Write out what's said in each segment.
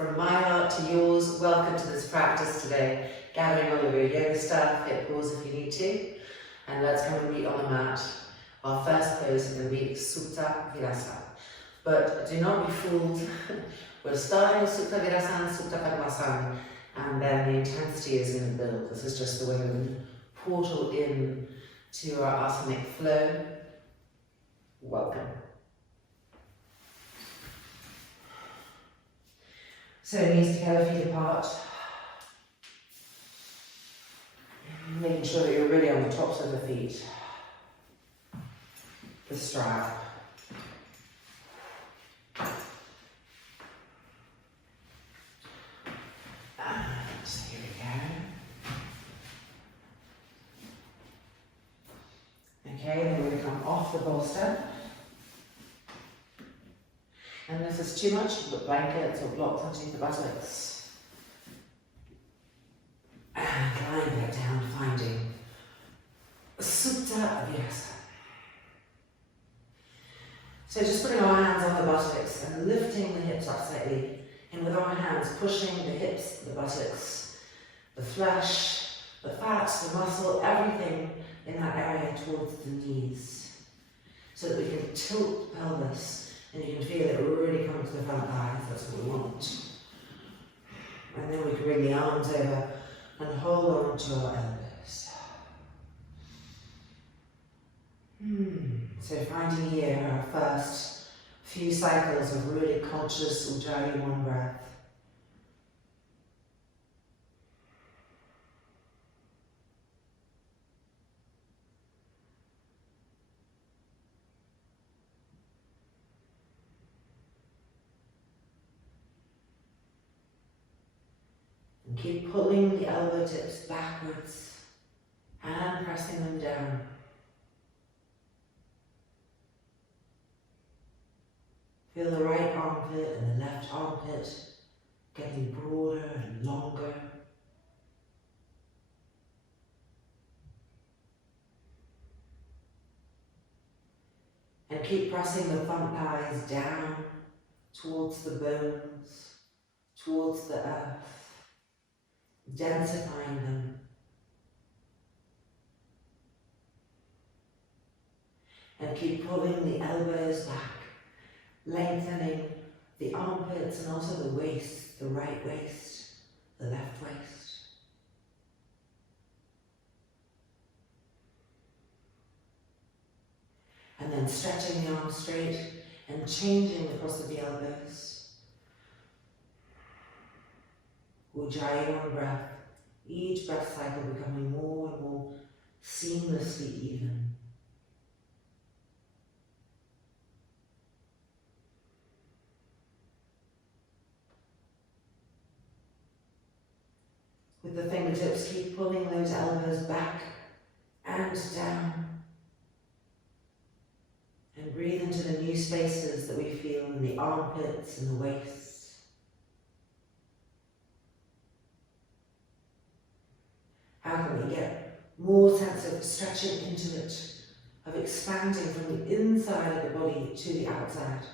From my heart to yours, welcome to this practice today. Gathering all of your yoga stuff, hit pause if you need to, and let's come and meet on the mat. Our first pose is going to be Supta Virasana. But do not be fooled. We're starting with Supta Virasana, Supta Padmasana, and then the intensity is going to build. This is just the way we're going to portal in to our asanic flow. Welcome. So knees together, feet apart. Making sure that you're really on the tops of the feet. The strap. And here we go. Okay, then we're going to come off the bolster. And if there's too much, you put blankets or blocks underneath the buttocks. And glide back down, finding Supta Virasana. So just putting our hands on the buttocks and lifting the hips up slightly. And with our hands pushing the hips, the buttocks, the flesh, the fats, the muscle, everything in that area towards the knees. So that we can tilt the pelvis. And you can feel it really coming to the front thighs, that's what we want. And then we can bring the arms over and hold on to our elbows. So finding here our first few cycles of really conscious Ujjayi one breath. And keep pulling the elbow tips backwards and pressing them down. Feel the right armpit and the left armpit getting broader and longer. And keep pressing the front thighs down towards the bones, towards the earth. Densifying them. And keep pulling the elbows back, lengthening the armpits and also the waist, the right waist, the left waist. And then stretching the arms straight and changing the cross of the elbows. Ujjayi one breath, each breath cycle becoming more and more seamlessly even. With the fingertips, keep pulling those elbows back and down. And breathe into the new spaces that we feel in the armpits and the waist. How can we get more sense of stretching into it, of expanding from the inside of the body to the outside?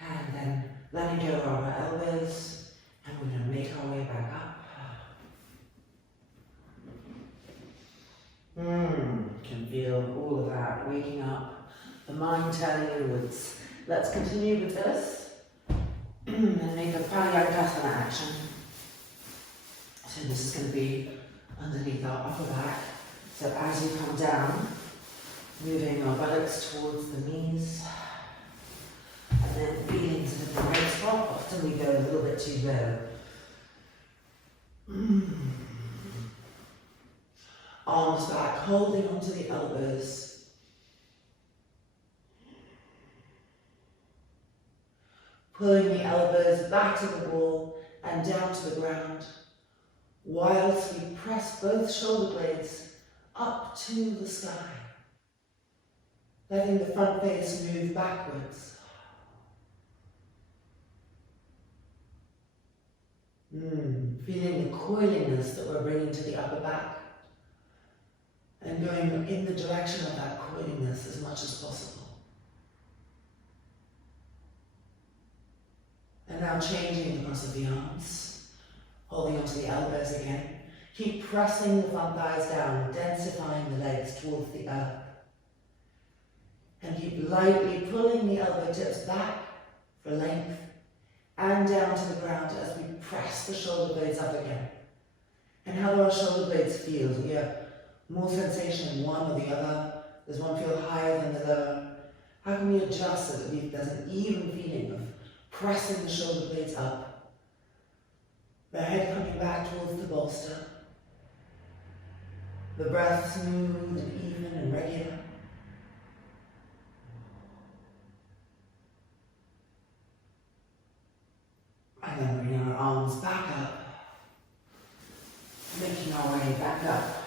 And then letting go of our elbows, and we're going to make our way back up. Can feel all of that, waking up, the mind turning inwards. Let's continue with this and make a Pranayama action. So this is going to be underneath our upper back. So as you come down, moving our buttocks towards the knees, and then feeling to the right spot. Often we go a little bit too low. Arms back, holding onto the elbows. Pulling the elbows back to the wall and down to the ground, whilst we press both shoulder blades up to the sky. Letting the front face move backwards. Feeling the coiliness that we're bringing to the upper back and going in the direction of that coiliness as much as possible. And now changing the cross of the arms, holding onto the elbows again. Keep pressing the front thighs down, densifying the legs towards the earth. And keep lightly pulling the elbow tips back for length and down to the ground as we press the shoulder blades up again. And how do our shoulder blades feel? Do we have more sensation in one or the other? Does one feel higher than the other? How can we adjust so that there's an even feeling of pressing the shoulder blades up? The head coming back towards the bolster. The breath smooth and even and regular. And then bringing our arms back up, making our way back up,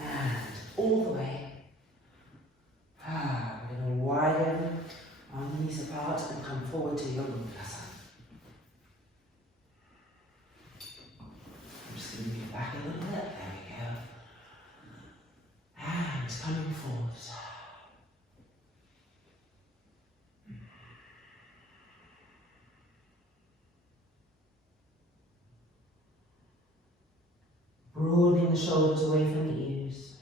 and all the way. We're going to widen our knees apart and come forward to your Yogasana. I'm just going to move back a little bit. There we go. And coming forward. Broadening the shoulders away from the ears.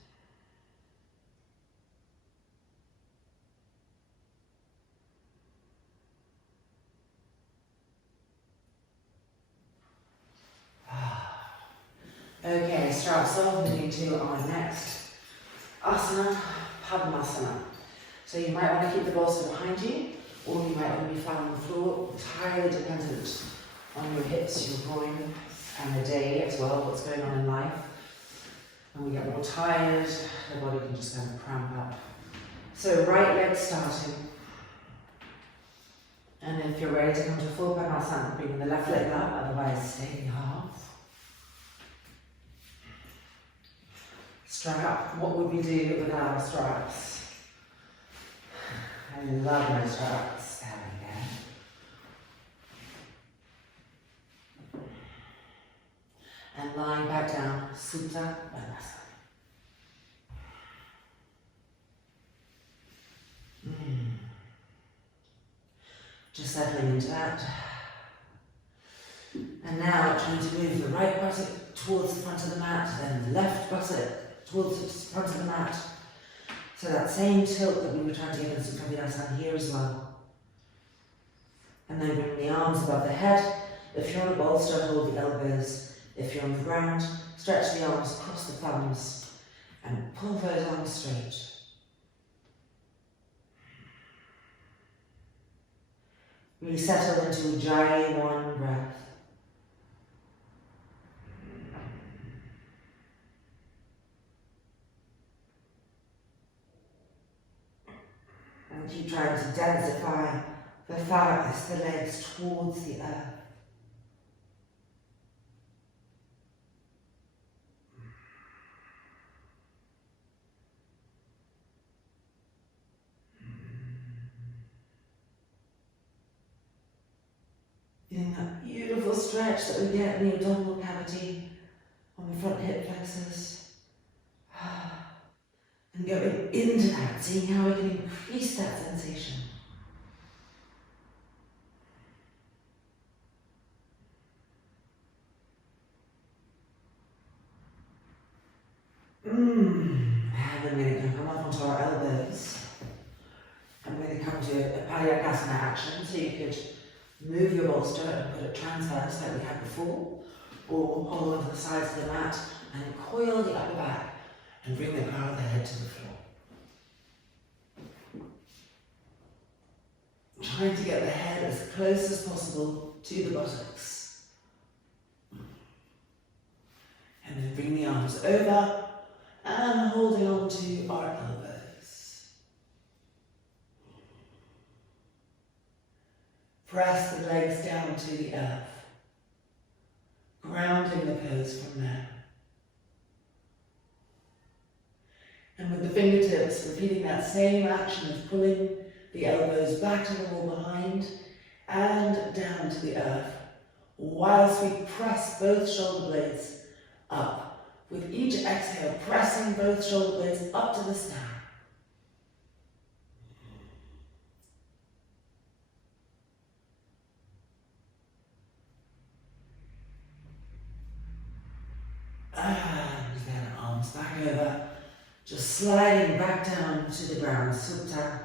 Okay, start off moving to our next asana, Padmasana. So you might want to keep the bolster behind you, or you might want to be flat on the floor, entirely dependent on your hips, your groin, and the day as well, what's going on in life. When we get more tired, the body can just kind of cramp up. So right leg starting. And if you're ready to come to full Padmasana, bring the left leg up, otherwise stay in half. Strap. What would we do without our straps? I love my straps. There we go. And lying back down, Sutta Padmasana. Just settling into that. And now trying to move the right buttock towards the front of the mat, then the left buttock towards the front of the mat. So that same tilt that we were trying to get in Sutta Padmasana here as well. And then bring the arms above the head. If you're on a bolster, hold the elbows. If you're on the ground, stretch the arms across the thumbs and pull those arms straight. Really settle into Ujjayi one breath. And keep trying to densify the thighs, the legs towards the earth. Feeling that beautiful stretch that we get in the abdominal cavity on the front hip flexors. And going into that, seeing how we can increase that sensation. And then we're going to come up onto our elbows. And we're going to come to a Paryakasana action, so you could move your bolster and put it transverse like we had before, or hold onto the sides of the mat and coil the upper back and bring the crown of the head to the floor. Trying to get the head as close as possible to the buttocks. And then bring the arms over and holding on to our elbows. Press the legs down to the earth, grounding the pose from there. And with the fingertips, repeating that same action of pulling the elbows back to the wall behind and down to the earth whilst we press both shoulder blades up. With each exhale, pressing both shoulder blades up to the sky. And then arms back over, just sliding back down to the ground, Supta.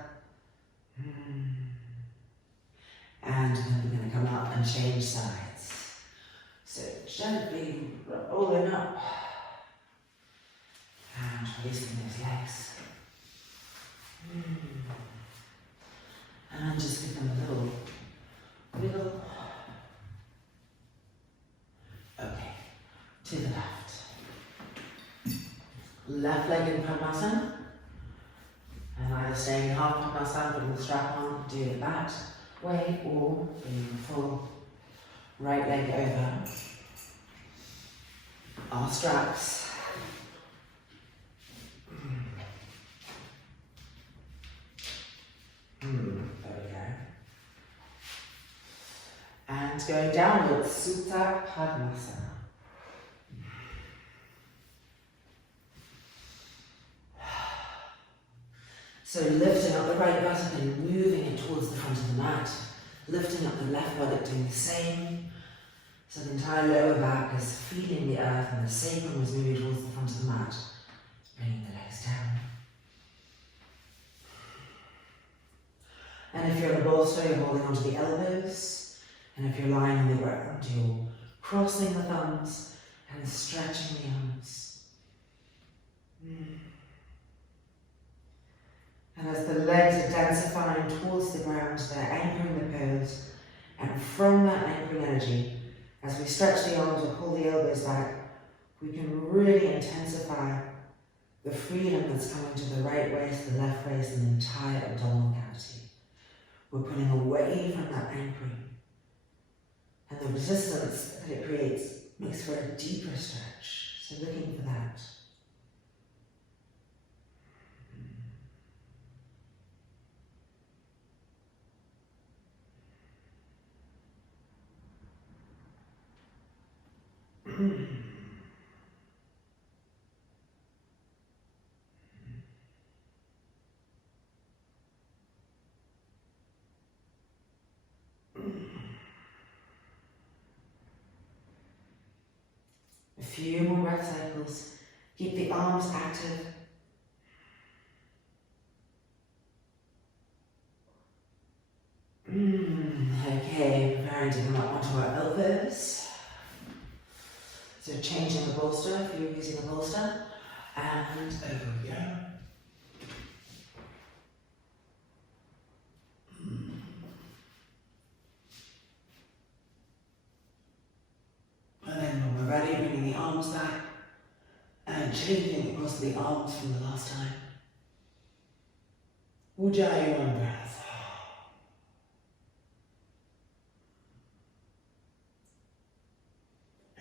And then we're going to come up and change sides. So gently rolling up and releasing those legs. And just give them a little wiggle. Okay, to the left. Left leg in Padmasana. And either staying in half Padmasana but with the strap on, do it that way, or bring the full right leg over our straps. There we go. And going downwards, Supta Padmasana. So lifting up the right buttock and moving it towards the front of the mat. Lifting up the left buttock, doing the same. So the entire lower back is feeling the earth and the sacrum is moving towards the front of the mat. Bringing the legs down. And if you're in a bolster, you're holding onto the elbows. And if you're lying on the ground, you're crossing the thumbs and stretching the arms. And as the legs are densifying towards the ground, they're anchoring the pose. And from that anchoring energy, as we stretch the arms or pull the elbows back, we can really intensify the freedom that's coming to the right waist, the left waist, and the entire abdominal cavity. We're putting away from that anchoring. And the resistance that it creates makes for a deeper stretch. So looking for that. A few more breath cycles. Keep the arms active. Okay, preparing to come up onto our elbows. So changing the bolster if you're using a bolster. And over we go. And then when we're ready, bringing the arms back and changing across the arms from the last time. Ujjayi, one breath.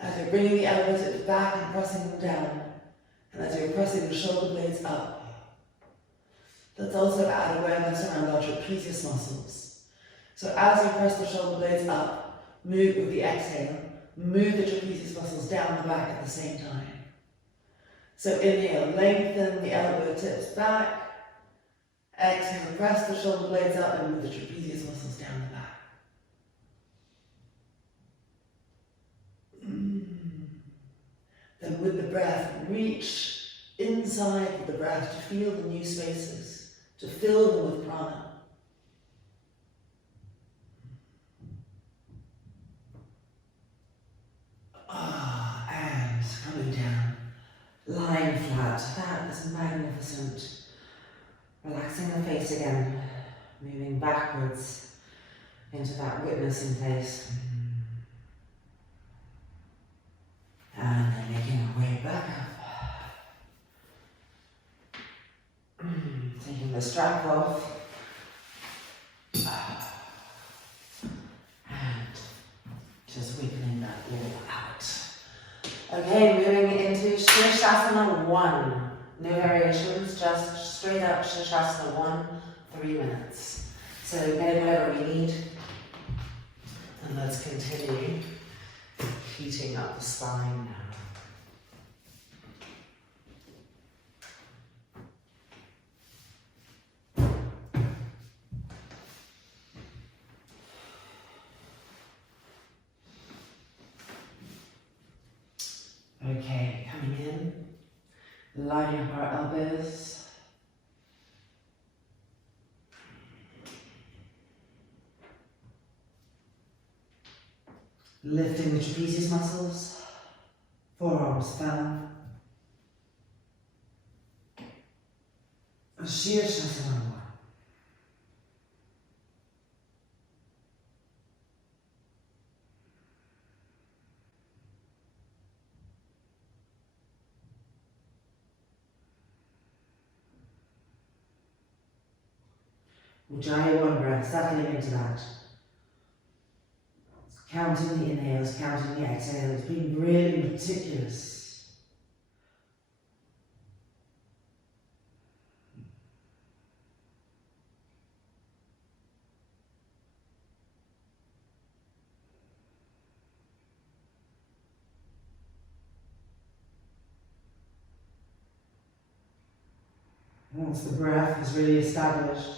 As you're bringing the elbows back and pressing them down, and as you're pressing the shoulder blades up, let's also add awareness around our trapezius muscles. So as you press the shoulder blades up, move with the exhale, move the trapezius muscles down the back at the same time. So inhale, lengthen the elbow tips back. Exhale, press the shoulder blades up and move the trapezius muscles down the back. Then with the breath, reach inside with the breath to feel the new spaces, to fill them with prana. And coming down, lying flat. That is magnificent. Relaxing the face again, moving backwards into that witnessing place. And then making our way back up. Taking the strap off. And just wiggling that all out. Okay, moving into Sirsasana 1. No variations, just straight up Sirsasana 1, 3 minutes. So get whatever we need. And let's continue. spine now. Okay, coming in, lining up our elbows. Lifting the trapezius muscles, forearms firm. Sirsasana. Ujjayi one breath, settling into that. Counting the inhales, counting the exhales, being really meticulous. Once the breath is really established,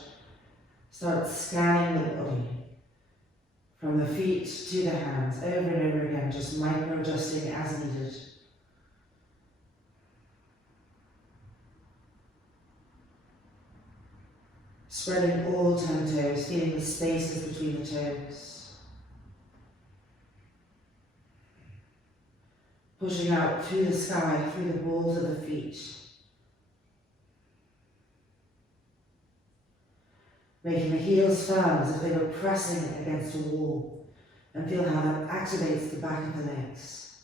start scanning the body. From the feet to the hands, over and over again, just micro-adjusting as needed. Spreading all 10 toes, feeling the spaces between the toes. Pushing out through the sky, through the balls of the feet. Making the heels firm as if they were pressing against a wall, and feel how that activates the back of the legs.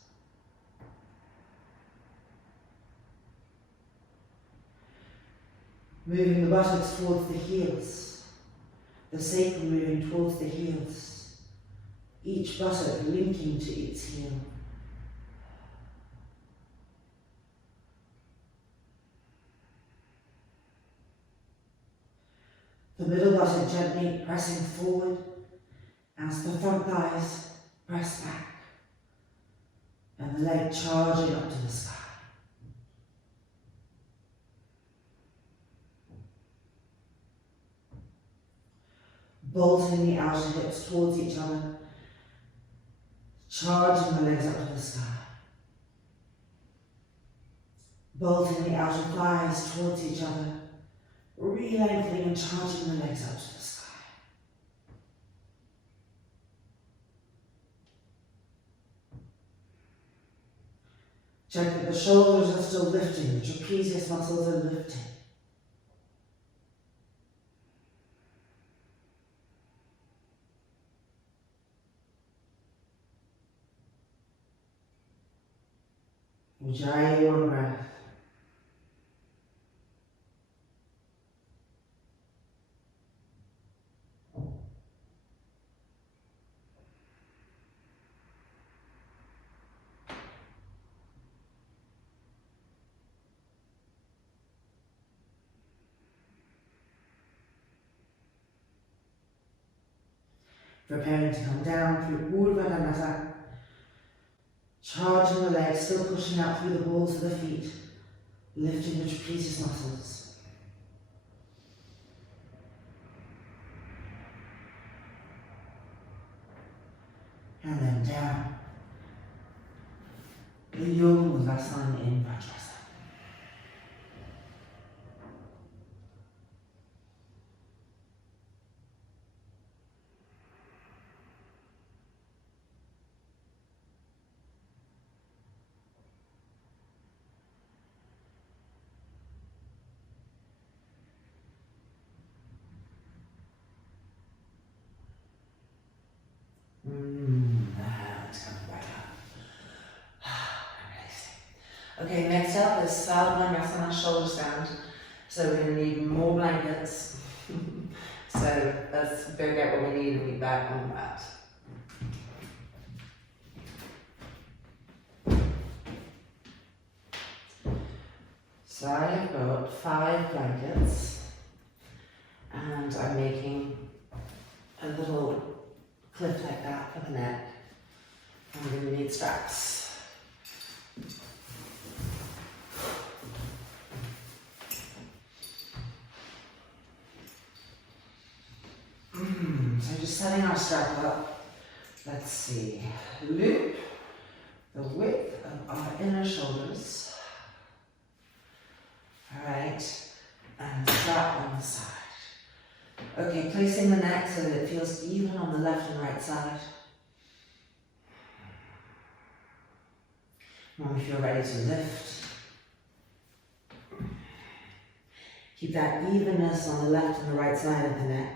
Moving the buttocks towards the heels, the sacrum moving towards the heels, each buttock linking to its heel. The middle buttock gently pressing forward as the front thighs press back and the leg charging up to the sky. Bolting the outer hips towards each other, charging the legs up to the sky. Bolting the outer thighs towards each other, re-lengthening and charging the legs up to the sky. Check that the shoulders are still lifting, the trapezius muscles are lifting. Ujjayi one breath. Preparing to come down through Urdhva, charging the legs, still pushing out through the balls of the feet, lifting the trapezius muscles. And then down. The Yogamudasana in Vajrasana. Let's come back up. Okay, next up is Sadhanasana shoulder stand. So we're going to need more blankets. So let's go get what we need and be back on the mat. So I have got 5 blankets and I'm making a little clip like that for the neck. I'm going to need straps. So just setting our strap up. Let's see. Loop the width of our inner shoulders. Alright. And strap on the side. Okay, placing the neck so that it feels even on the left and right side. When we feel ready to lift, keep that evenness on the left and the right side of the neck.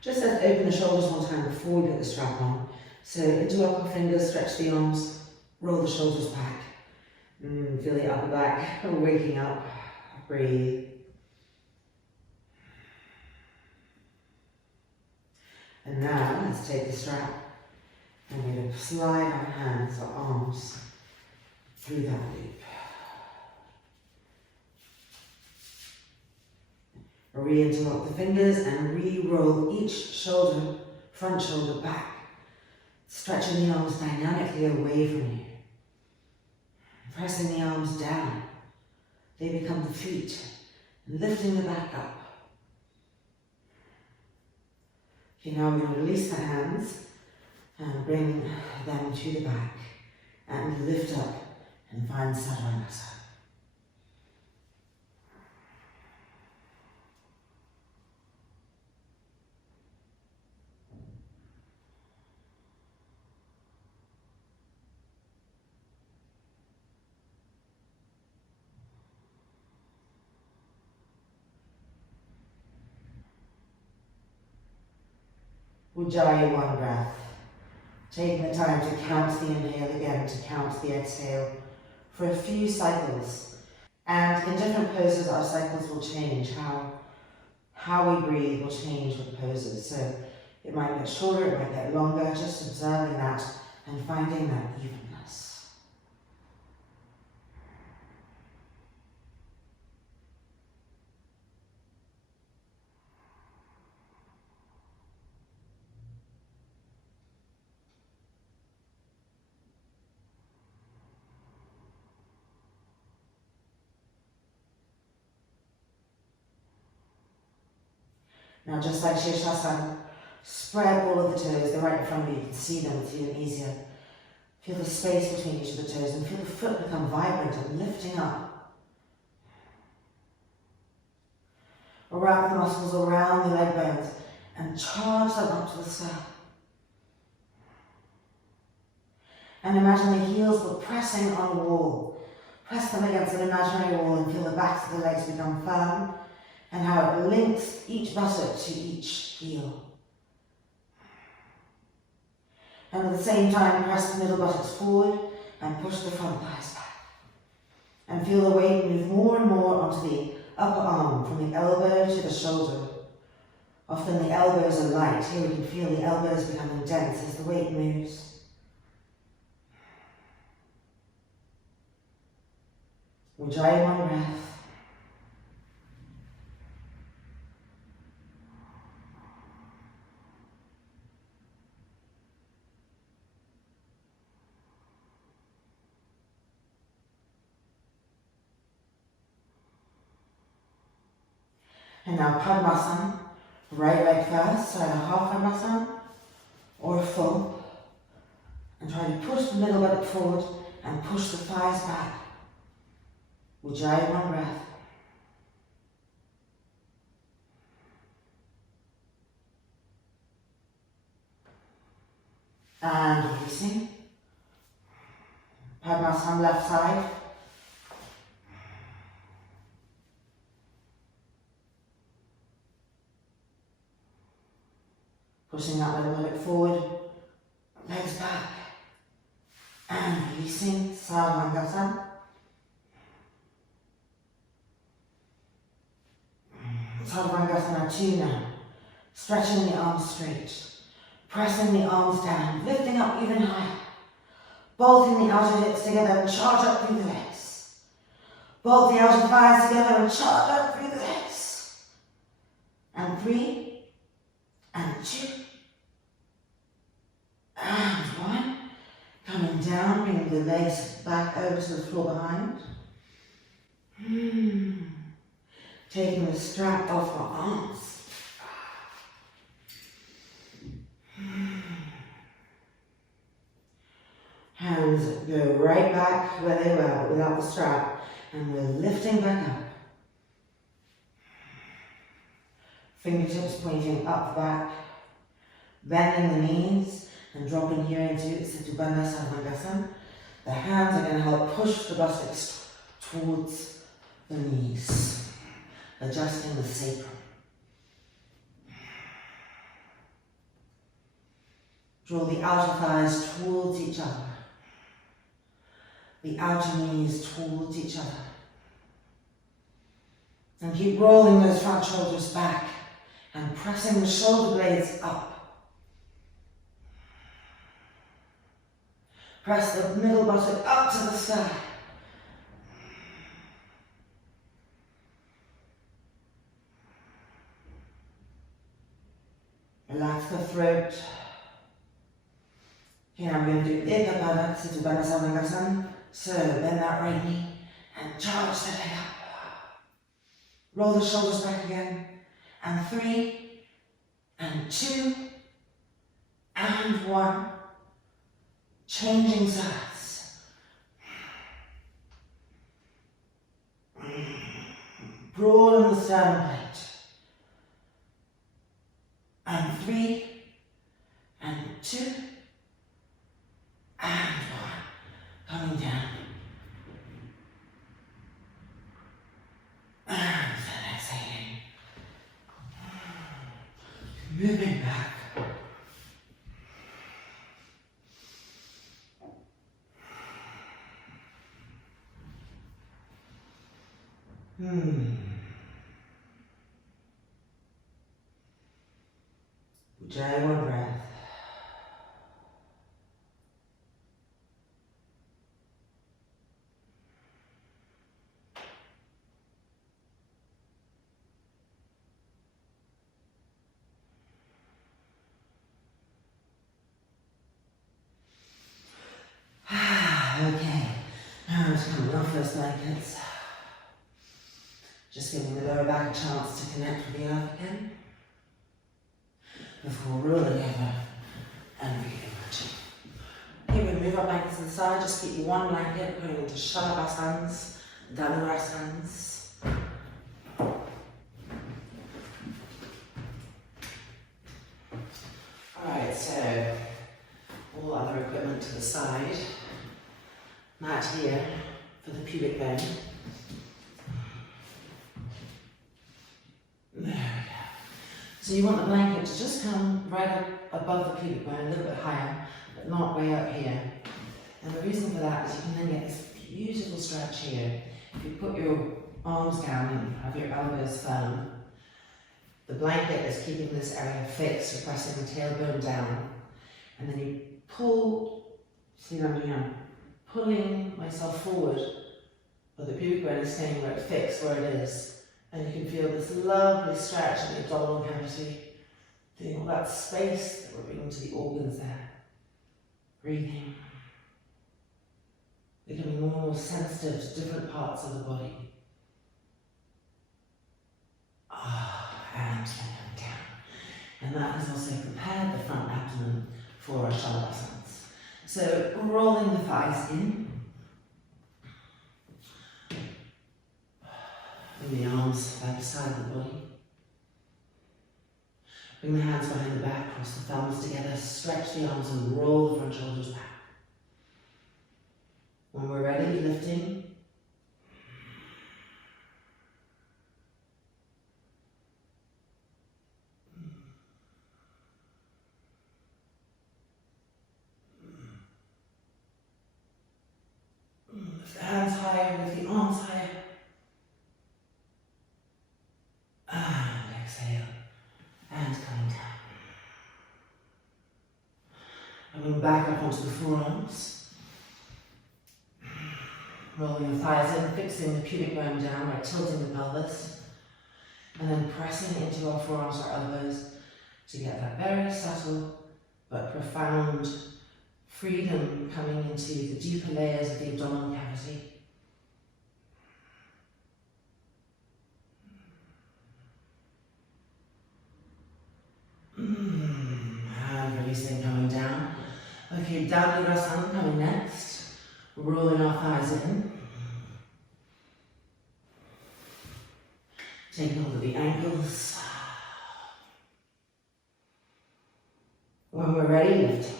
Just let's open the shoulders one time before we put the strap on. So interlock our fingers, stretch the arms, roll the shoulders back. Feel the upper back waking up. Breathe. And now let's take the strap and we're going to slide our hands or arms through that loop. Re-interlock the fingers and re-roll each shoulder, front shoulder back, stretching the arms dynamically away from you. Pressing the arms down, they become the feet, and lifting the back up. Okay, now we're going to release the hands and bring them to the back and lift up and find Sirsasana. Ujjayi, one breath. Taking the time to count the inhale again, to count the exhale for a few cycles. And in different poses, our cycles will change. How we breathe will change with poses. So it might get shorter, it might get longer, just observing that and finding that evenness. Now, just like Sirsasana, spread all of the toes. They're right in front of you. You can see them. It's even easier. Feel the space between each of the toes and feel the foot become vibrant and lifting up. Wrap the muscles around the leg bones and charge them up to the sky. And imagine the heels were pressing on a wall. Press them against an imaginary wall and feel the backs of the legs become firm, and how it links each buttock to each heel. And at the same time, press the middle buttocks forward and push the front thighs back. And feel the weight move more and more onto the upper arm, from the elbow to the shoulder. Often the elbows are light. Here we can feel the elbows becoming dense as the weight moves. Ujjayi, one breath. And now Padmasana, right leg first, so either half Padmasana or full. And try to push the middle buttock forward and push the thighs back. Ujjayi, one breath. And releasing. Padmasana, left side. Pushing that middle leg forward, legs back, and releasing, Sirsasana. Sirsasana 2 now, stretching the arms straight, pressing the arms down, lifting up even higher, bolting the outer hips together and charge up through the legs. Bolt the outer thighs together and charge up through the legs. And 3, and 2, and 1. Coming down, bringing the legs back over to the floor behind. Taking the strap off our arms. hands go right back where they were, but without the strap. And we're lifting back up. Fingertips pointing up, back. Bending the knees and dropping here into Sirsasana Hanumanasanas. The hands are going to help push the buttocks towards the knees, adjusting the sacrum. Draw the outer thighs towards each other, the outer knees towards each other. And keep rolling those front shoulders back and pressing the shoulder blades up. Press the middle buttock up to the sky. Relax the throat. Here I'm going to do applicability. So bend that right knee and charge the leg up. Roll the shoulders back again. And 3, and 2, and 1. Changing sides. Broaden the sternum plate. And 3, and 2, and 1. Coming down. And then exhaling. Moving back. Ujjayi one breath. Okay, now it's coming off those blankets. Just giving the lower back a chance to connect with the earth again before rolling over and breathing. Okay, we move our blankets to the side. Just keep one blanket going into Shalabhasanas, Dhanurasanas. Alright, so all other equipment to the side. Mat here for the pubic bone. There we go. So you want the blanket to just come right up above the pubic bone, a little bit higher, but not way up here. And the reason for that is you can then get this beautiful stretch here. If you put your arms down and have your elbows firm, the blanket is keeping this area fixed, you're pressing the tailbone down, and then you pull, see what I'm doing? I'm pulling myself forward, but the pubic bone is staying right fixed where it is. And you can feel this lovely stretch in the abdominal cavity, doing all that space that we're bringing to the organs there. Breathing. Becoming more and more sensitive to different parts of the body. And then come down. And that has also prepared the front abdomen for our Shalabhasanas. So rolling the thighs in. Bring the arms by the side of the body. Bring the hands behind the back, cross the thumbs together, stretch the arms and roll the front shoulders back. When we're ready, lifting. Lift the hands higher, lift the arms higher. And exhale. And coming down. Coming back up onto the forearms. Rolling the thighs in, fixing the pubic bone down by tilting the pelvis. And then pressing into our forearms or elbows to get that very subtle but profound freedom coming into the deeper layers of the abdominal cavity. And releasing, coming down. Okay, down Sirsasana coming next. Rolling our thighs in. Taking hold of the ankles. When we're ready, lift.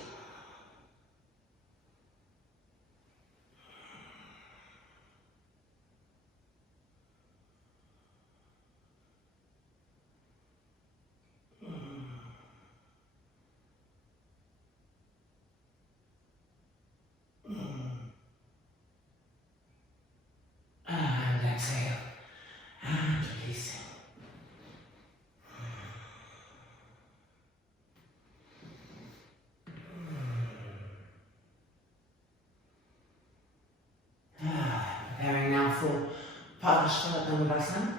And exhale. And release. Preparing now for Hanumanasanas.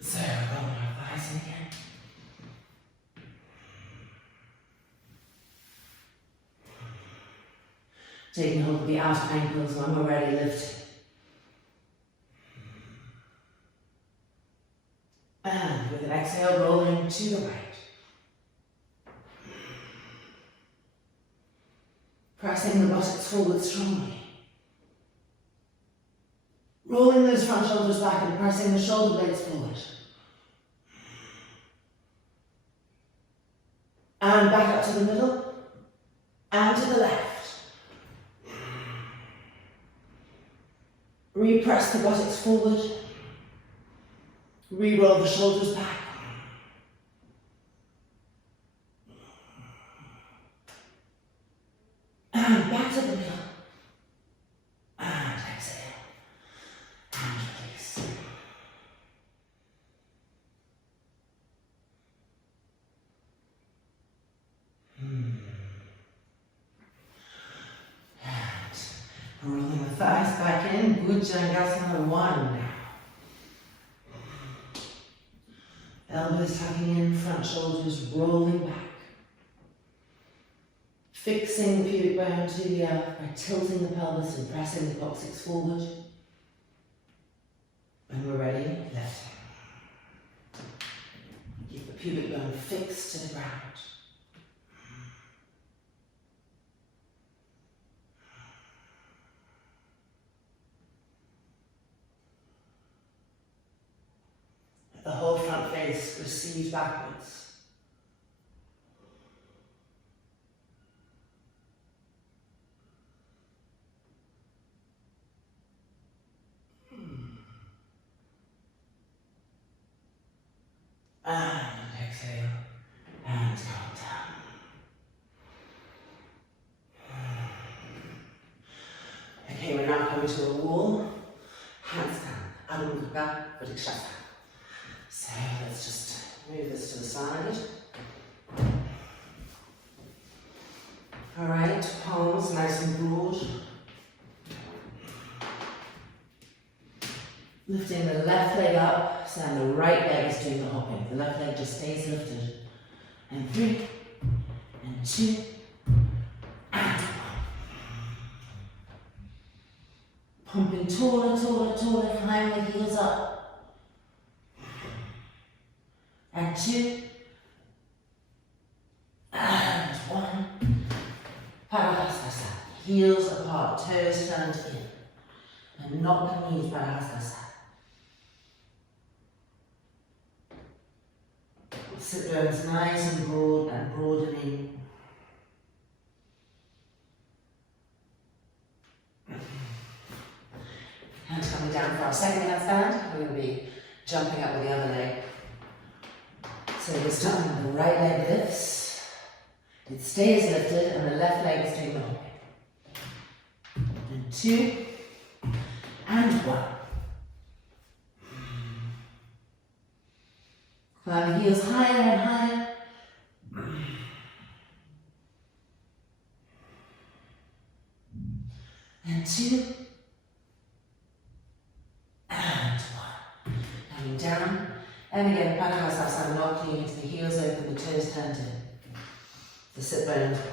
So rolling our thighs in again. Taking hold of the outer ankles when we're ready, lift. And with an exhale, rolling to the right. Pressing the buttocks forward strongly. Rolling those front shoulders back and pressing the shoulder blades forward. And back up to the middle. And to the left. Repress the buttocks forward. Re-roll the shoulders back. And back to the middle. And exhale. And release. And rolling the thighs back in. Bhujangasana 1 now. Elbows tucking in, front shoulders rolling back. Fixing the pubic bone to the earth by tilting the pelvis and pressing the coccyx forward. When we're ready, lift. Keep the pubic bone fixed to the ground. The whole front face recedes backwards. And exhale, and come down. Okay, we're now coming to a wall. Handstand, abundantl. So let's just move this to the side. Alright, palms nice and broad. Lifting the left leg up, so then the right leg is doing the hopping. The left leg just stays lifted. And 3, and 2, and 1. Pumping taller, taller, taller, climbing the heels up. And 2, and 1. Padahasana. Heels apart, toes turned in. And not the knees, Padahasana. Sit bones nice and broad and broadening. Hands coming down for our second handstand. We're going to be jumping up with the other leg. So this time the right leg lifts. It stays lifted and the left leg is doing the hopping. And 2, and 1. Climb the heels higher and higher. And 2. And 1. Coming down. And again, Padahasana, knocking into the heels open, the toes turned in. The sit bones wide.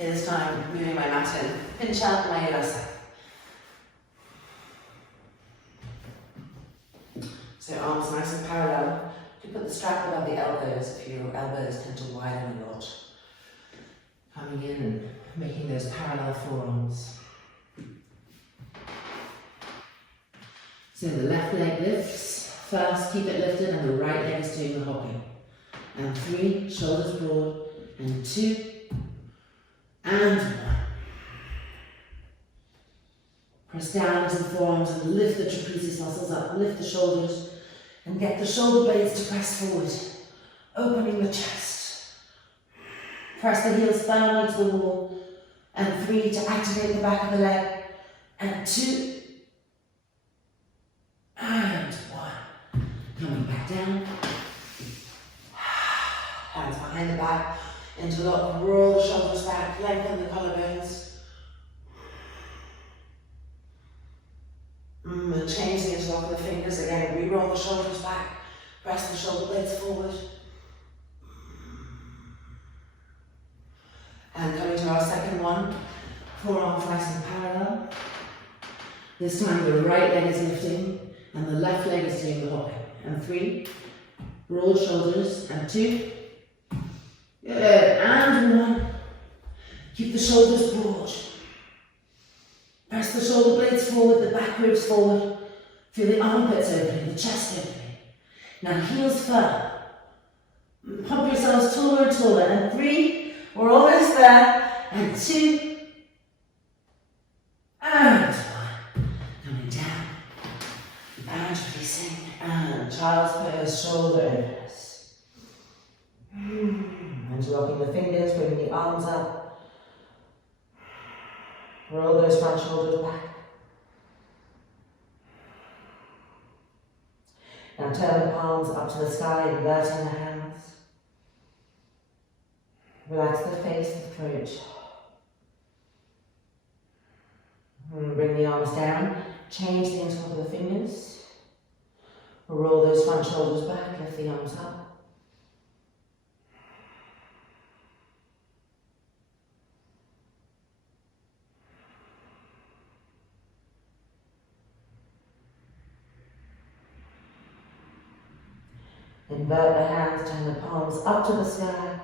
Okay, this time, moving my mat in. Pinch out my Virasa. So arms nice and parallel. You put the strap above the elbows if your elbows tend to widen a lot. Coming in and making those parallel forearms. So the left leg lifts. First, keep it lifted and the right leg is doing the hopping. And 3, shoulders broad. And 2. And 1. Press down into the forearms and lift the trapezius muscles up. Lift the shoulders and get the shoulder blades to press forward. Opening the chest. Press the heels firmly to the wall. And 3 to activate the back of the leg. And 2. And 1. Coming back down. Hands behind the back. Interlock, roll the shoulders back, lengthen the collarbones. And change the interlock of the fingers again. Re-roll the shoulders back. Press the shoulder blades forward. And coming to our second one. Forearms nice and parallel. This time the right leg is lifting and the left leg is doing the hopping. And 3. Broad shoulders. And 2. Good, and 1. Keep the shoulders broad. Press the shoulder blades forward, the back ribs forward. Feel the armpits opening, the chest opening. Now heels firm. Pump yourselves taller and taller. And 3, we're almost there. And 2, and 1. Coming down. And releasing. And child's pose, shoulder openness. Interlocking the fingers, bringing the arms up. Roll those front shoulders back. Now turn the palms up to the sky, inverting the hands. Relax the face, the throat. And bring the arms down. Change the interlock of the fingers. Roll those front shoulders back, lift the arms up. Invert the hands, turn the palms up to the sky.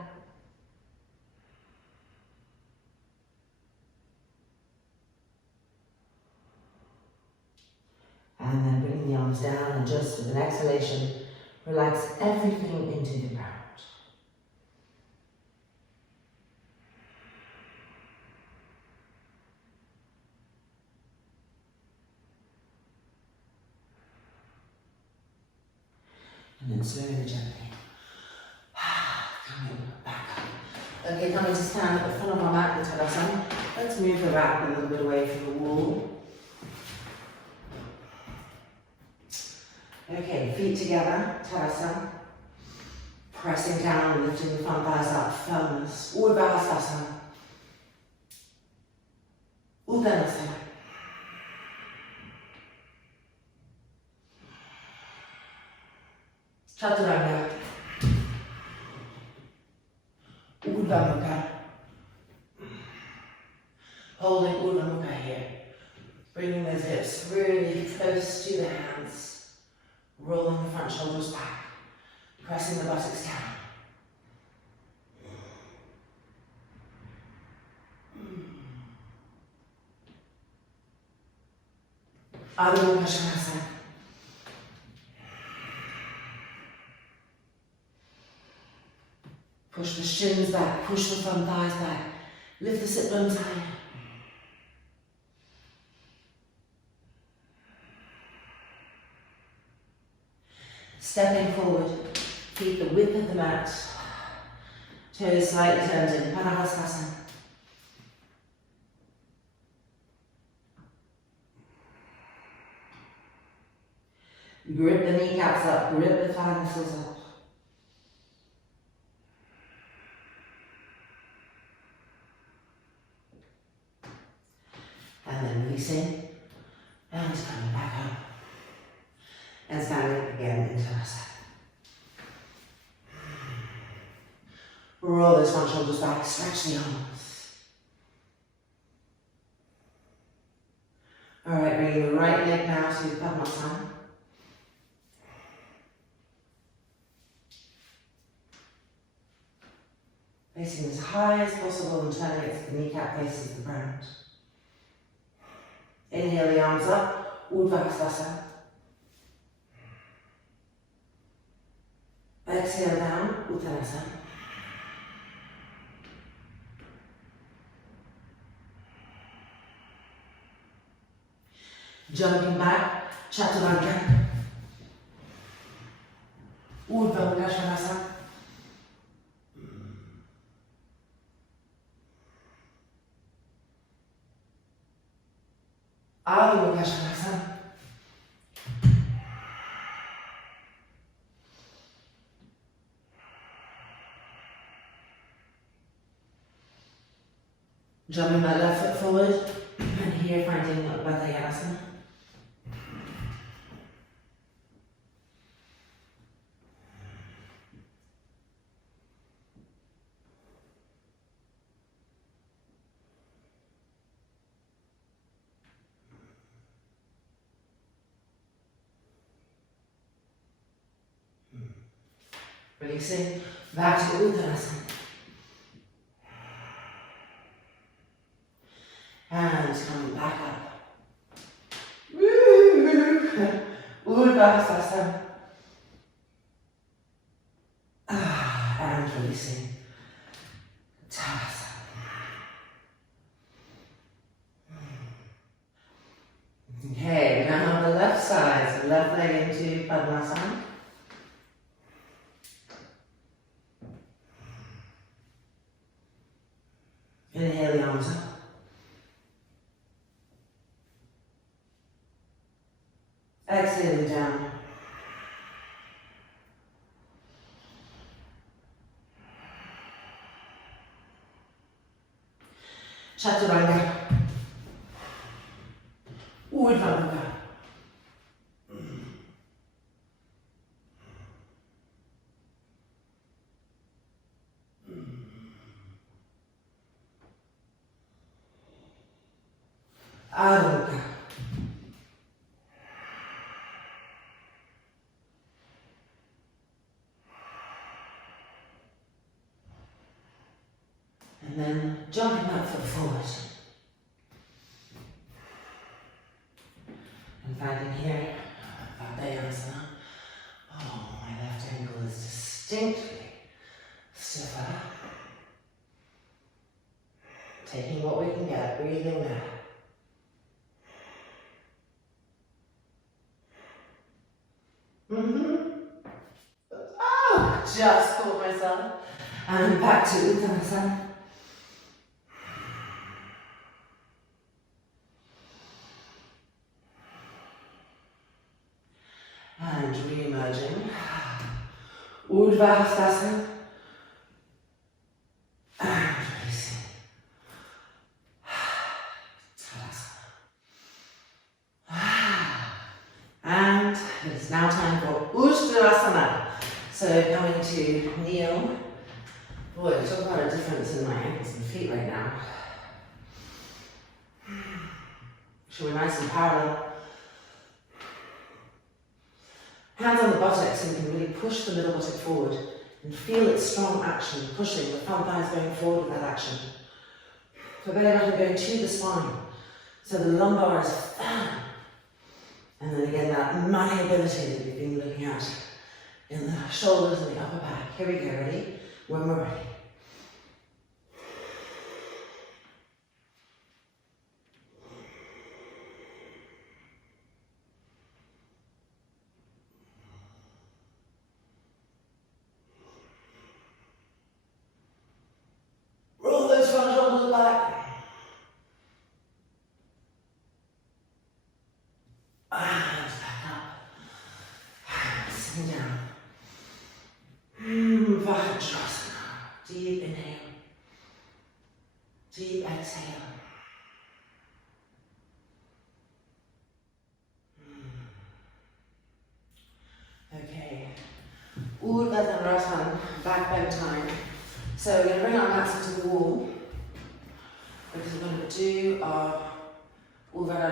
And then bring the arms down and just with an exhalation, relax everything into the ground. And then slowly, gently, coming back up. Okay, coming to stand at the front of our mat in Sirsasana. Let's move the back a little bit away from the wall. Okay, feet together, Sirsasana. Pressing down, lifting the front thighs up, firmness. Urdhva Uttanasana. Chaturanga. Urdhva Mukha. Holding Urdhva Mukha here. Bringing those hips really close to the hands. Rolling the front shoulders back. Pressing the buttocks down. Adho Mukha Svanasana. Push the shins back, push the front thighs back. Lift the sit bones higher. Stepping forward, feet the width of the mat. Toes slightly turned in, Padahastasana. Grip the kneecaps up, grip the thigh muscles up. And then releasing, and coming back up. And standing again into Sirsasana. Roll those front shoulders back, stretch the arms. to Padmasana. Facing as high as possible and turning it so the kneecap faces the ground. Inhale the arms up, Urdhva. Exhale down, Uttanasana. Jumping back, Chaturanga. Urdhva Mukha. Adho Mukha. Jumping my left foot forward, and here finding Vatayasana. Releasing back to Uttanasana. And coming back up. Urdhva. And releasing. Tadasana. Okay, now on the left side, so left leg into Padmasana. Inhale the arms up. Exhaling down. Chaturanga. Urdhva Mukha. Adho Mukha. And then jumping that foot forward. And finding here, Vatayasana. Oh, my left ankle is distinctly stiffer. Taking what we can get, breathing there. Oh, just caught myself. And back to Uttanasana. And re-emerging. Urdhva. And releasing. And it's now time for Ujjwasana. So coming to kneel. Boy, talk about a difference in my ankles and feet right now. So we're nice and parallel. Hands on the buttocks, so you can really push the middle buttock forward and feel its strong action, pushing the front thighs going forward with that action. So belly button going to the spine, so the lumbar is firm. And then again, that malleability that we've been looking at in the shoulders and the upper back. Here we go, ready? When we're ready. Roll those front shoulders back. And back up. And sitting down. Vajrasana. Deep inhale. Deep exhale. Okay. Urdhva, back bend time. So we're going to bring our mats into the wall because we're going to do our Urdhva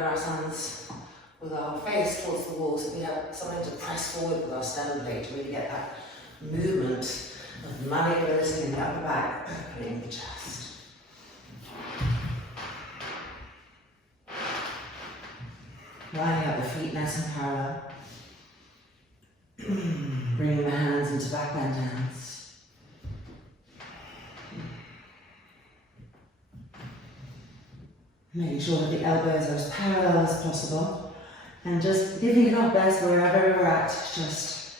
with our face towards the wall, so we have something to press forward with our sternum plate to really get that movement of malleability in the upper back, opening the chest. Lining up the feet nice and parallel. Bringing the hands into back bend hands. Making sure that the elbows are as parallel as possible. And just giving it our best wherever we're at. Just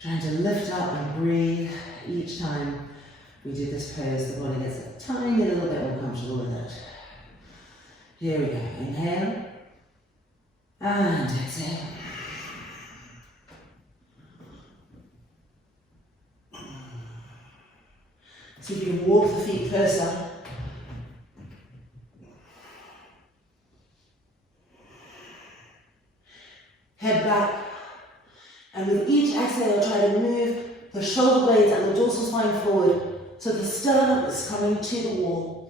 trying to lift up and breathe each time we do this pose. The body gets a tiny little bit more comfortable with it. Here we go. Inhale. And exhale. So you can walk the feet closer. Head back. And with each exhale, try to move the shoulder blades and the dorsal spine forward so the sternum is coming to the wall.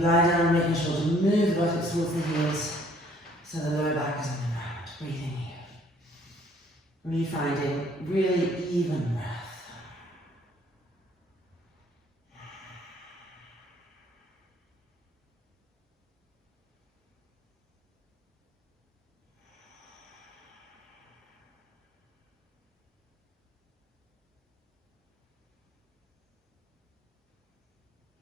Lie down, making sure to move the buttocks towards the heels so the lower back is on the ground. Breathing here. Really finding really even breath.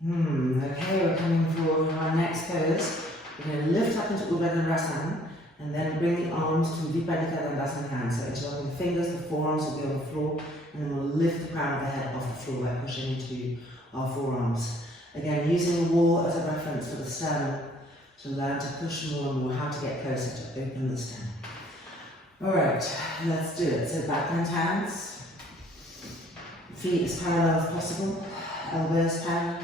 Okay, we're coming for our next pose. We're going to lift up into abundantl and then bring the arms to Viparita Dandasana hands. So interlocking the fingers, the forearms will be on the floor, and then we'll lift the crown of the head off the floor by pushing into our forearms. Again, using the wall as a reference for the sternum to learn to push more and more, how to get closer to open the sternum. Alright, let's do it. So back bend hands, feet as parallel as possible, elbows parallel.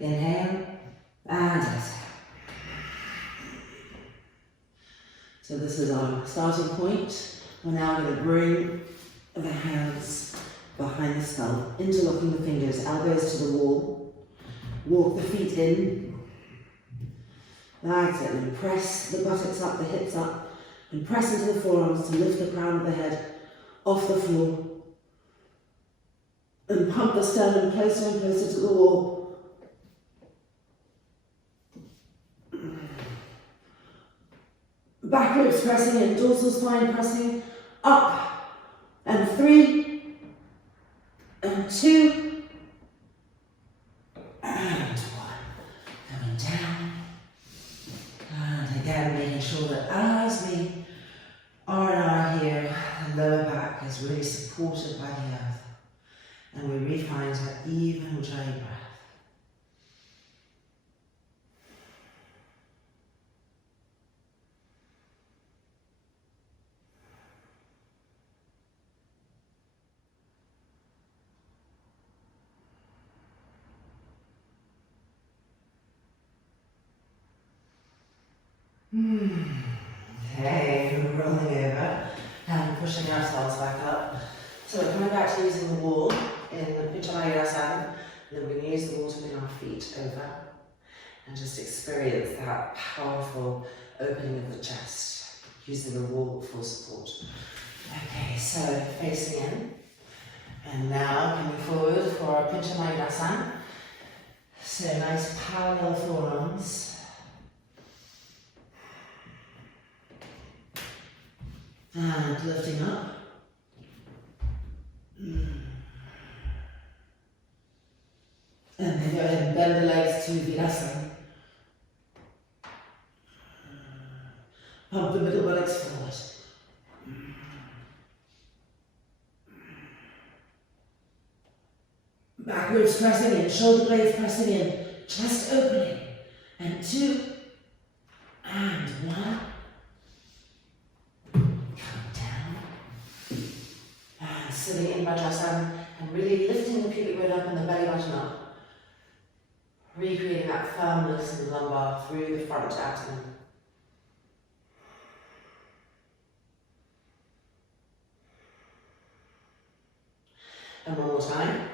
Inhale and exhale. So this is our starting point. We're now going to bring the hands behind the skull, interlocking the fingers, elbows to the wall. Walk the feet in. That's it. And press the buttocks up, the hips up, and press into the forearms to lift the crown of the head off the floor. And pump the sternum closer and closer to the wall. Back ribs pressing in, dorsal spine pressing up, and 3, and 2, and 1. Coming down, and again making sure that as we are here, the lower back is really supported by the earth, and we really find that even ujjayi breath. Okay, we're rolling over and pushing ourselves back up. So we're coming back to using the wall in the Pichamayurasana. Then we're going to use the wall to bring our feet over and just experience that powerful opening of the chest, using the wall for support. Okay, so facing in. And now coming forward for our Pichamayurasana. So nice parallel forearms. And lifting up. And then go ahead and bend the legs to Virasana. Pump the middle buttocks forward. Back ribs pressing in, shoulder blades pressing in, chest opening. And 2, and 1. Sitting in Vajrasana and really lifting the pubic bone up and the belly button up. Recreating that firmness in the lumbar through the front abdomen. And one more time.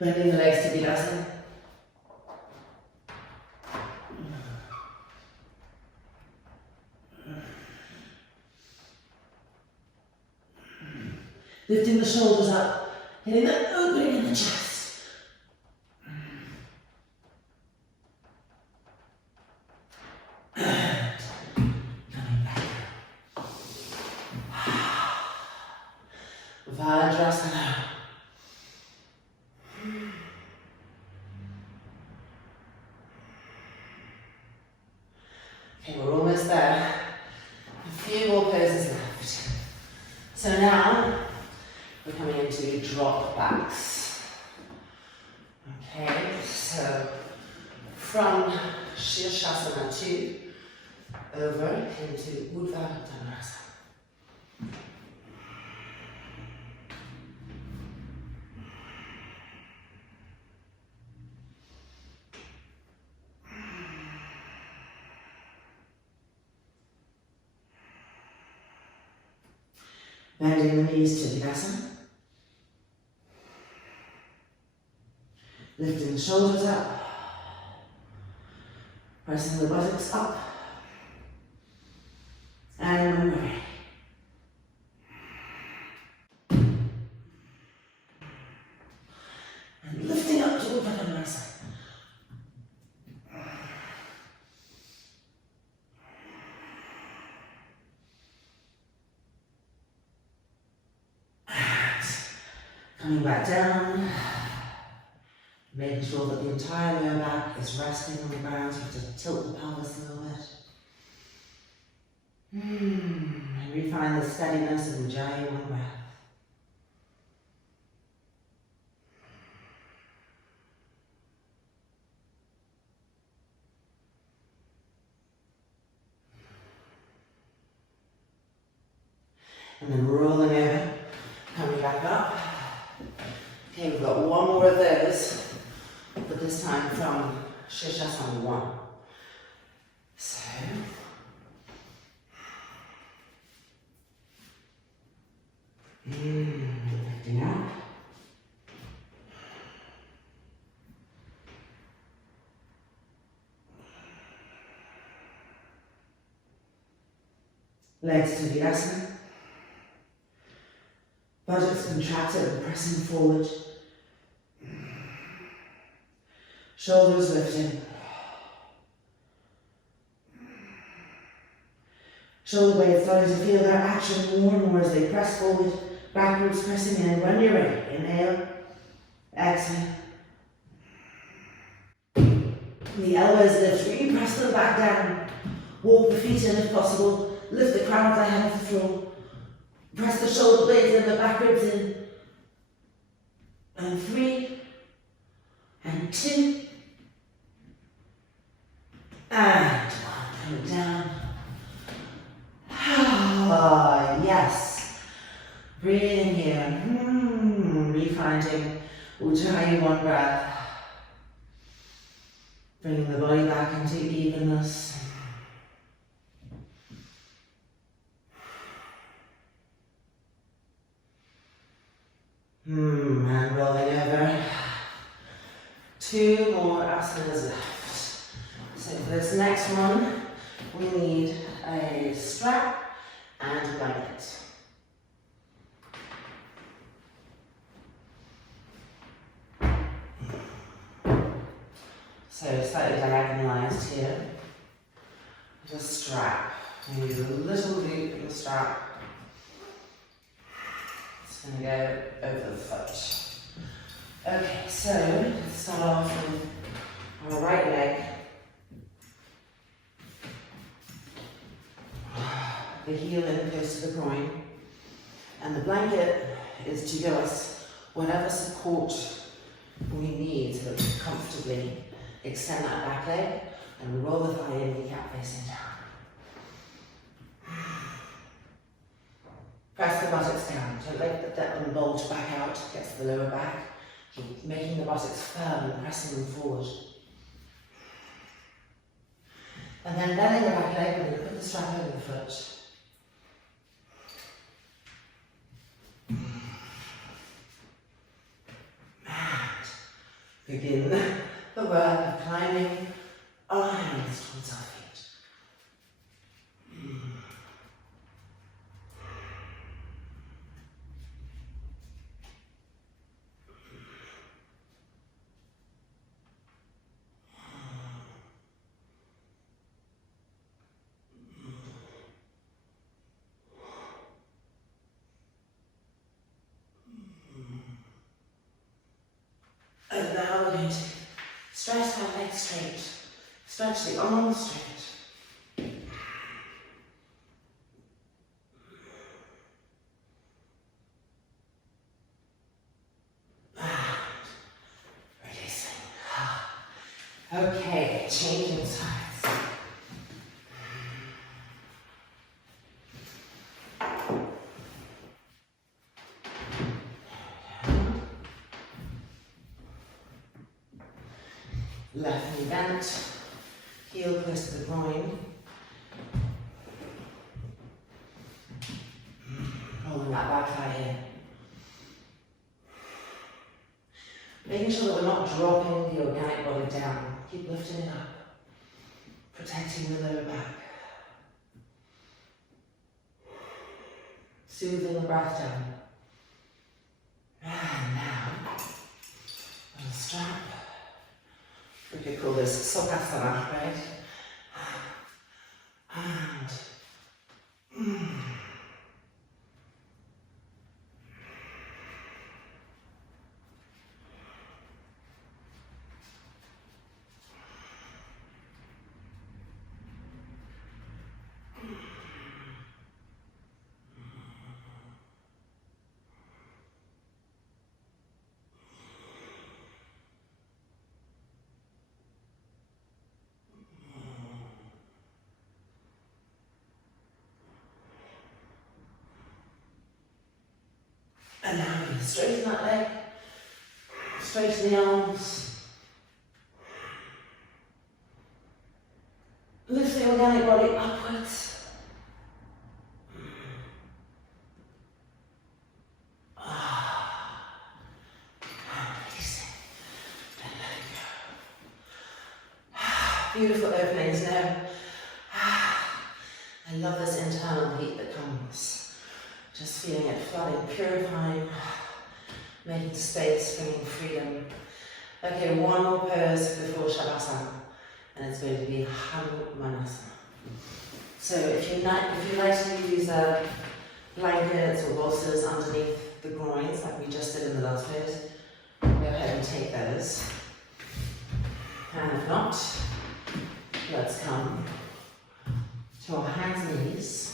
Bending the legs to Virasana. Lifting the shoulders up, getting that opening in the chest. And coming back. Vajrasana. Okay, we're almost there. A few more poses left. So now, we're coming into drop backs. Okay, so from Sirsasana 2 over into Voluntarily. Bending the knees to Virasana. Lifting the shoulders up. Pressing the buttocks up. And when we're ready. And lifting up to Voluntarily. Coming back down, making sure that the entire lower back is resting on the ground, so you have to tilt the pelvis a little bit. And refine the steadiness and enjoy one breath. And then rolling over, coming back up. Okay, we've got one more of those, but this time from Sirsasana 1. So, lifting up. Legs to Virasana. Buttocks contracted and pressing forward. Shoulders lifting. Shoulder blades starting to feel their action more and more as they press forward, backwards, pressing in. When you're ready, inhale, exhale. The elbows lift, really press them back down. Walk the feet in if possible. Lift the crown of the head off the floor. Press the shoulder blades and the back ribs in. And 3, and 2, and 1. Coming down. Ah, yes. Breathing here. Refinding Ujjayi one breath. Bringing the body back into evenness. And rolling over. 2 more asanas left. So for this next one, we need a strap and a blanket. So slightly diagonalized here. Just strap. We need a little loop in the strap. It's going to go over the foot. Okay, so let's start off with our right leg. The heel in close to the groin. And the blanket is to give us whatever support we need so that we comfortably extend that back leg and we roll the thigh in, kneecap facing down. Press the buttocks down. Don't let them bulge back out, gets the lower back. Keep making the buttocks firm and pressing them forward. And then letting the back leg, we're going to put the strap over the foot. And begin the work of climbing our hands towards our feet. And now we're going to stretch our legs straight, stretch the arms straight. And releasing. Okay, changing sides. Left knee bent, heel close to the groin. Rolling that back thigh in. Making sure that we're not dropping the organic body down. Keep lifting it up, protecting the lower back. Soothing the breath down. And now, on the strap. We could call this Sirsasana, right? And now we're going to straighten that leg, straighten the arms, lift the organic body upwards, and releasing, and letting go. Beautiful openings now. I love this internal heat that comes. Just feeling it flooding, purifying, making space, bringing freedom. Okay, one more pose before Shavasana, and it's going to be Hanumanasana. So if you like to use blankets or bolsters underneath the groins, like we just did in the last pose, go ahead and take those. And if not, let's come to our hands and knees.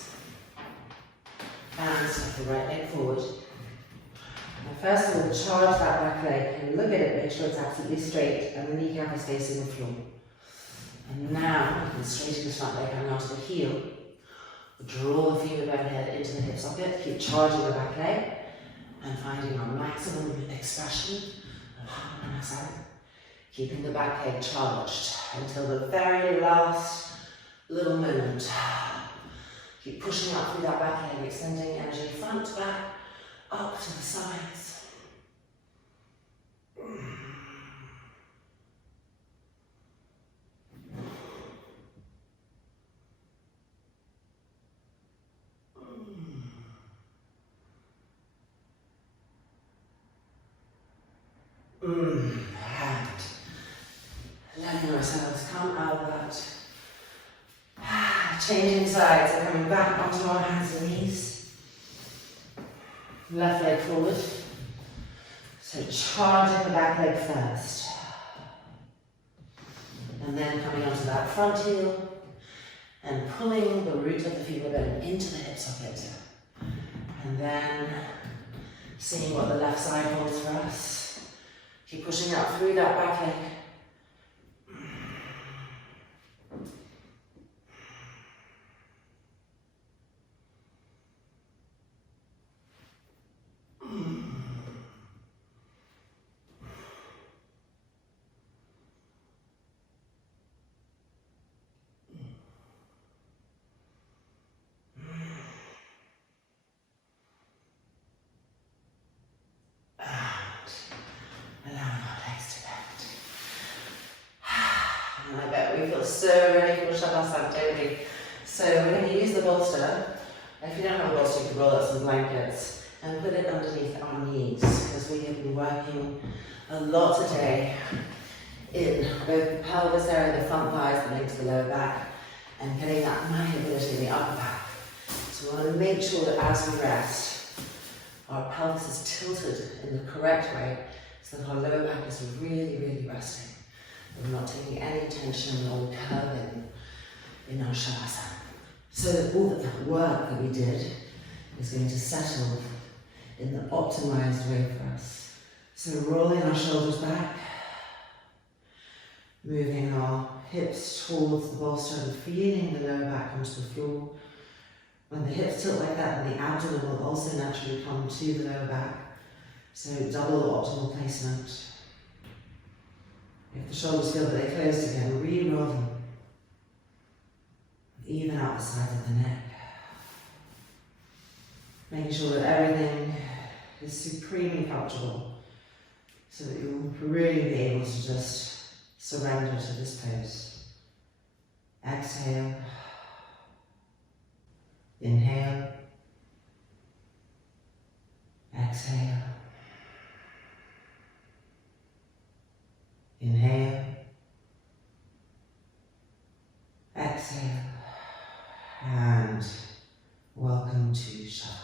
And step the right leg forward. Now first of all, charge that back leg and look at it, make sure it's absolutely straight and the kneecap is facing the floor. And now, you can straighten the front leg hanging onto the heel. Draw the femur bone head into the hip socket, keep charging the back leg and finding our maximum expression of Hanumanasana. Keeping the back leg charged until the very last little moment. Keep pushing up through that back leg, extending energy front, back, up to the sides. And letting ourselves come out of that. Changing sides, so coming back onto our hands and knees. Left leg forward. So charging the back leg first. And then coming onto that front heel and pulling the root of the femur bone into the hip socket. And then seeing what the left side holds for us. Keep pushing up through that back leg. And I bet we feel so ready for Shavasana, don't we? So we're going to use the bolster. If you don't have a bolster, you can roll up some blankets and put it underneath our knees, because we have been working a lot today in both the pelvis area, the front thighs that link to the lower back, and getting that malleability in the upper back. So we want to make sure that as we rest, our pelvis is tilted in the correct way, so that our lower back is really, really resting. We're not taking any tension or curve in our Shavasana. So that all that work that we did is going to settle in the optimized way for us. So rolling our shoulders back, moving our hips towards the bolster and feeling the lower back come to the floor. When the hips tilt like that, then the abdomen will also naturally come to the lower back. So double optimal placement. If the shoulders feel that they closed again, re-roll them. Even out the side of the neck. Making sure that everything is supremely comfortable, so that you'll really be able to just surrender to this pose. Exhale. Inhale. Exhale. Inhale. Exhale. And welcome to Shavasana.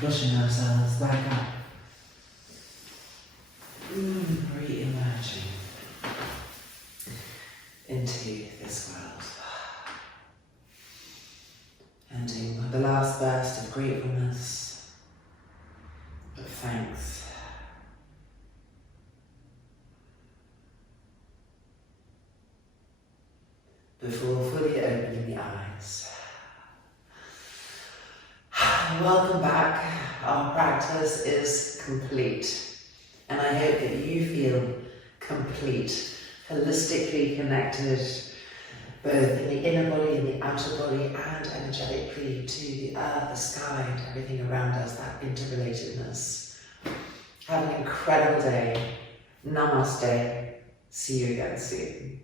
Pushing ourselves back up. Re-emerging into this world. Ending with the last burst of gratefulness, of thanks. Before fully opening the eyes. Welcome back. Our practice is complete, and I hope that you feel complete, holistically connected, both in the inner body and the outer body, and energetically to the earth, the sky, and everything around us, that interrelatedness. Have an incredible day. Namaste. See you again soon.